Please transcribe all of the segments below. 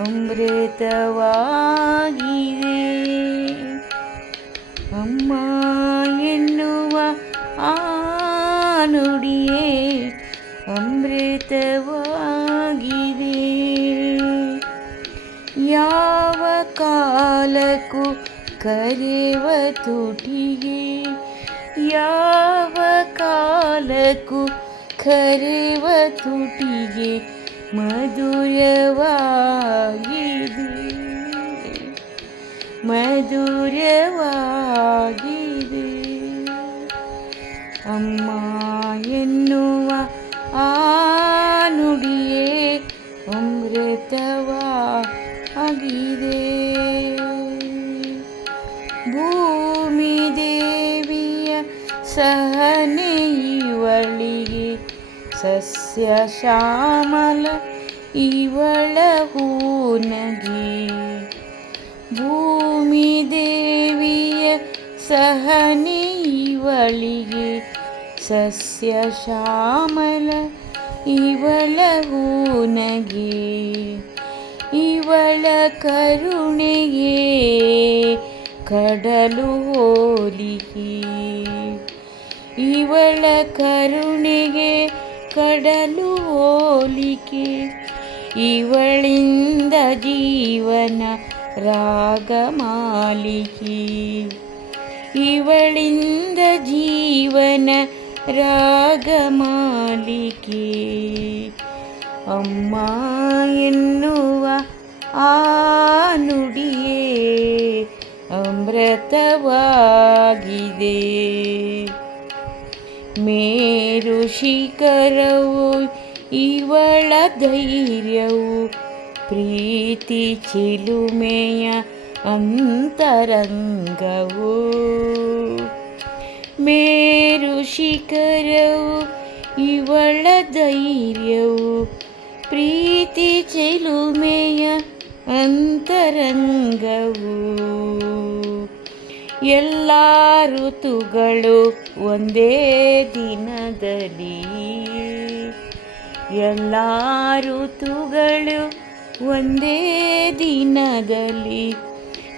ಅಮೃತವಾಗಿದೆ ಅಮ್ಮ ಎನ್ನುವ ಆ ನುಡಿಯೇ ಅಮೃತವಾಗಿದೆ ಯಾವ ಕಾಲಕ್ಕೂ ಕರೆವ ತುಟಿಗೆ ಯಾವ ಕಾಲಕ್ಕೂ ಕರೆವ ತುಟಿಗೆ മധുരവാഗിരി മധുരവാഗിരി അമ്മ എന്നുവ ആനുടിയേ അമൃതവാഗിരേ ഭൂമി ദേവിയ സഹ ಸಸ್ಯ ಶ್ಯಾಮಲ ಇವಳ ಹೂನಗಿ ಭೂಮಿ ದೇವಿಯ ಸಹನೆ ಇವಳಿಗೆ ಸಸ್ಯ ಶ್ಯಾಮಲ ಇವಳ ಹೂನಗೆ ಇವಳ ಕರುಣೆಗೆ ಕಡಲು ಹೋಲಿಕೆ ಇವಳ ಕರುಣೆಗೆ ಕಡಲು ಹೋಲಿಕೆ ಇವಳಿಂದ ಜೀವನ ರಾಗಮಾಲಿಕೆ ಇವಳಿಂದ ಜೀವನ ರಾಗಮಾಲಿಕೆ ಅಮ್ಮ ಎನ್ನುವ ಆ ನುಡಿಯೇ ಅಮೃತವಾಗಿದೆ. ಮೇರು ಶಿಖರವು ಇವಳ ಧೈರ್ಯವು ಪ್ರೀತಿ ಚಿಲುಮೆಯ ಅಂತರಂಗವು. ಮೇರು ಶಿಖರವು ಇವಳ ಧೈರ್ಯವು ಪ್ರೀತಿ ಚಿಲುಮೆಯ ಅಂತರಂಗವು. ಎಲ್ಲ ಋತುಗಳು ಒಂದೇ ದಿನದಲ್ಲಿ. ಎಲ್ಲ ಋತುಗಳು ಒಂದೇ ದಿನದಲ್ಲಿ.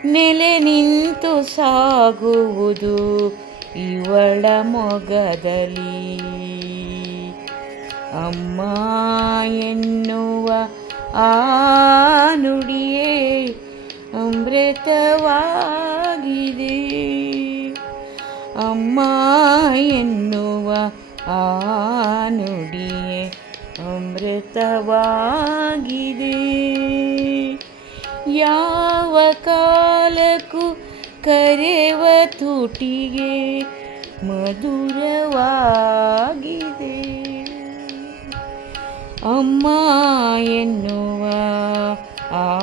ನೆಲೆ ನಿಂತು ಸಾಗುವುದು ಇವಳ ಮೊಗದಲ್ಲಿ. ಅಮ್ಮ ಎನ್ನುವ ಆ ನುಡಿಯೇ ಅಮೃತವಾಗಿದೆ ಅಮ್ಮ ಎನ್ನುವ ಆ ನುಡಿಯೇ ಅಮೃತವಾಗಿದೆ. ಯಾವ ಕಾಲಕ್ಕೂ ಕರೆವ ತುಟಿಗೆ ಮಧುರವಾಗಿದೆ. ಅಮ್ಮ ಎನ್ನುವ ಆ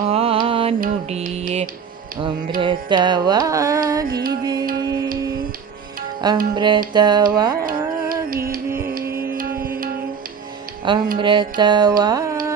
ನುಡಿಯೇ ಅಮೃತವಾಗಿದೆ ಅಮೃತವಾಗಿದೆ ಅಮೃತವಾಗಿದೆ